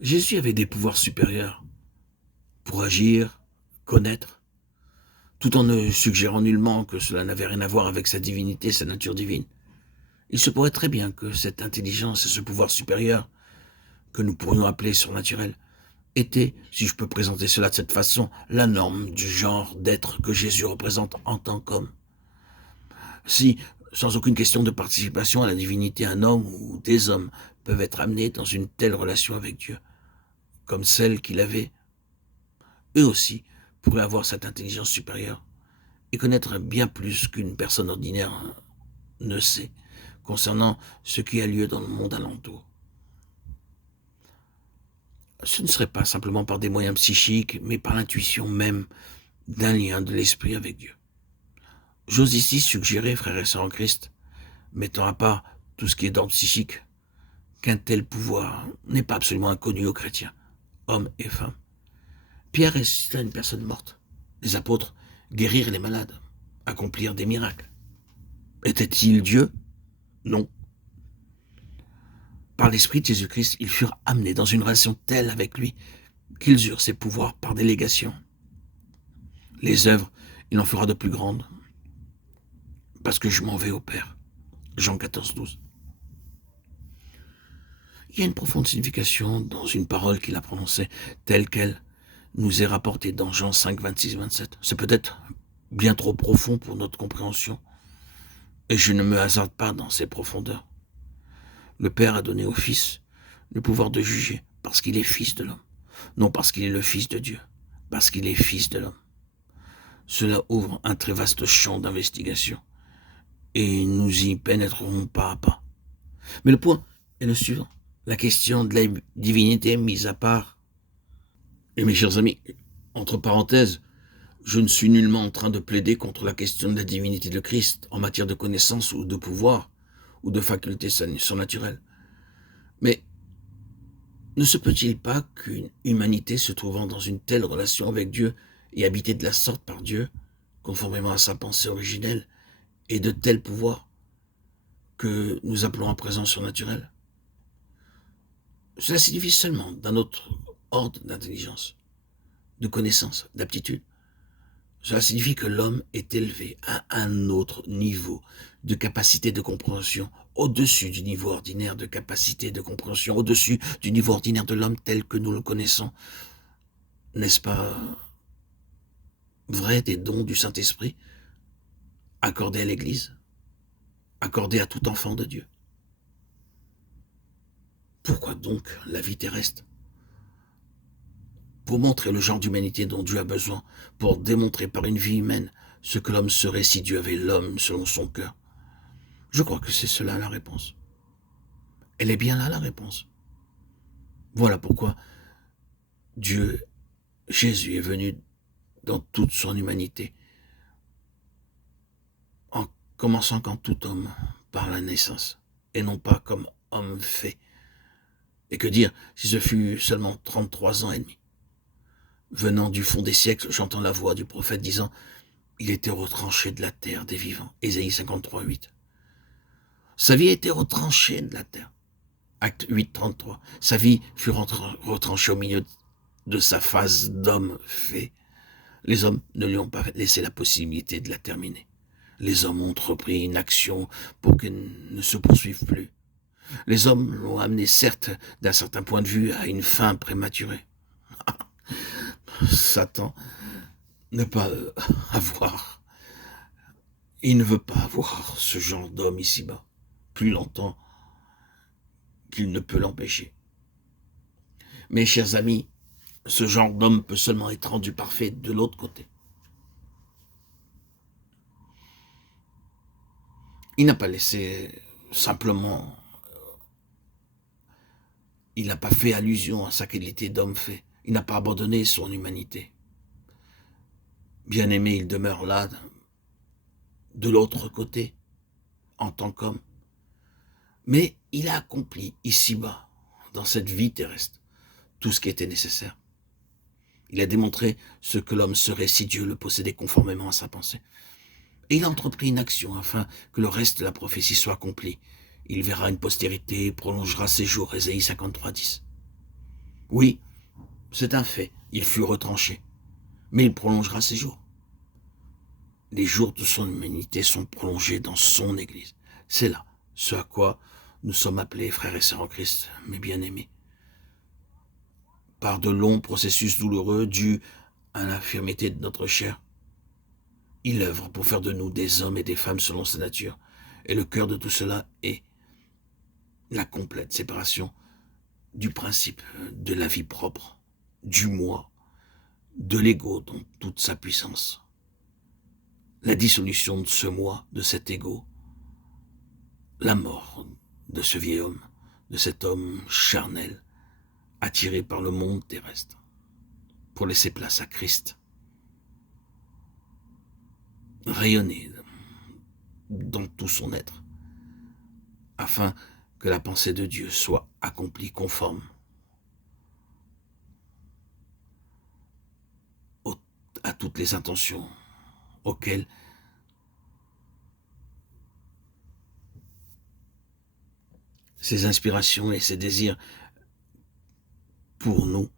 Jésus avait des pouvoirs supérieurs pour agir, connaître, tout en ne suggérant nullement que cela n'avait rien à voir avec sa divinité, sa nature divine. Il se pourrait très bien que cette intelligence et ce pouvoir supérieur, que nous pourrions appeler surnaturel, était, si je peux présenter cela de cette façon, la norme du genre d'être que Jésus représente en tant qu'homme. Si, sans aucune question de participation à la divinité, un homme ou des hommes peuvent être amenés dans une telle relation avec Dieu, comme celle qu'il avait, eux aussi pourraient avoir cette intelligence supérieure et connaître bien plus qu'une personne ordinaire ne sait concernant ce qui a lieu dans le monde alentour. Ce ne serait pas simplement par des moyens psychiques, mais par l'intuition même d'un lien de l'esprit avec Dieu. J'ose ici suggérer, frères et sœurs en Christ, mettant à part tout ce qui est d'ordre psychique, qu'un tel pouvoir n'est pas absolument inconnu aux chrétiens, hommes et femmes. Pierre ressuscita une personne morte. Les apôtres guérirent les malades, accomplirent des miracles. Était-il Dieu? Non. Par l'Esprit de Jésus-Christ, ils furent amenés dans une relation telle avec lui qu'ils eurent ses pouvoirs par délégation. Les œuvres, il en fera de plus grandes, parce que je m'en vais au Père. Jean 14, 12. Il y a une profonde signification dans une parole qu'il a prononcée telle qu'elle nous est rapportée dans Jean 5, 26, 27. C'est peut-être bien trop profond pour notre compréhension, et je ne me hasarde pas dans ces profondeurs. Le Père a donné au Fils le pouvoir de juger, parce qu'il est Fils de l'homme, non parce qu'il est le Fils de Dieu, parce qu'il est Fils de l'homme. Cela ouvre un très vaste champ d'investigation, et nous y pénétrerons pas à pas. Mais le point est le suivant. La question de la divinité mise à part. Et mes chers amis, entre parenthèses, je ne suis nullement en train de plaider contre la question de la divinité de Christ en matière de connaissance ou de pouvoir ou de facultés surnaturelles. Mais ne se peut-il pas qu'une humanité se trouvant dans une telle relation avec Dieu et habitée de la sorte par Dieu, conformément à sa pensée originelle, ait de tels pouvoirs que nous appelons à présent surnaturels? Cela signifie seulement d'un autre ordre d'intelligence, de connaissance, d'aptitude. Cela signifie que l'homme est élevé à un autre niveau de capacité de compréhension, au-dessus du niveau ordinaire de capacité de compréhension, au-dessus du niveau ordinaire de l'homme tel que nous le connaissons. N'est-ce pas vrai des dons du Saint-Esprit accordés à l'Église, accordés à tout enfant de Dieu? Pourquoi donc la vie terrestre? Pour montrer le genre d'humanité dont Dieu a besoin, pour démontrer par une vie humaine ce que l'homme serait si Dieu avait l'homme selon son cœur. Je crois que c'est cela la réponse. Elle est bien là la réponse. Voilà pourquoi Dieu, Jésus est venu dans toute son humanité, en commençant quand tout homme par la naissance, et non pas comme homme fait. Et que dire si ce fut seulement 33 ans et demi? Venant du fond des siècles, j'entends la voix du prophète disant « Il était retranché de la terre des vivants » Ésaïe 53, 8. Sa vie a été retranchée de la terre. Acte 8, 33. Sa vie fut retranchée au milieu de sa phase d'homme fait. Les hommes ne lui ont pas laissé la possibilité de la terminer. Les hommes ont entrepris une action pour qu'elle ne se poursuive plus. Les hommes l'ont amené, certes, d'un certain point de vue, à une fin prématurée. Satan ne pas avoir. Il ne veut pas avoir ce genre d'homme ici-bas plus longtemps qu'il ne peut l'empêcher. Mes chers amis, ce genre d'homme peut seulement être rendu parfait de l'autre côté. Il n'a pas laissé simplement, il n'a pas fait allusion à sa qualité d'homme fait. Il n'a pas abandonné son humanité. Bien aimé, il demeure là, de l'autre côté, en tant qu'homme. Mais il a accompli ici-bas, dans cette vie terrestre, tout ce qui était nécessaire. Il a démontré ce que l'homme serait si Dieu le possédait conformément à sa pensée. Et il a entrepris une action afin que le reste de la prophétie soit accompli. Il verra une postérité et prolongera ses jours, Ésaïe 53, 10. Oui, c'est un fait, il fut retranché, mais il prolongera ses jours. Les jours de son humanité sont prolongés dans son Église. C'est là ce à quoi nous sommes appelés, frères et sœurs en Christ, mes bien-aimés. Par de longs processus douloureux dus à l'infirmité de notre chair, il œuvre pour faire de nous des hommes et des femmes selon sa nature. Et le cœur de tout cela est la complète séparation du principe de la vie propre, du moi, de l'ego dans toute sa puissance. La dissolution de ce moi, de cet ego, la mort de ce vieil homme, de cet homme charnel, attiré par le monde terrestre, pour laisser place à Christ, rayonner dans tout son être, afin que la pensée de Dieu soit accomplie conforme à toutes les intentions auxquelles ses inspirations et ses désirs pour nous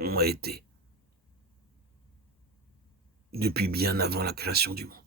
ont été depuis bien avant la création du monde.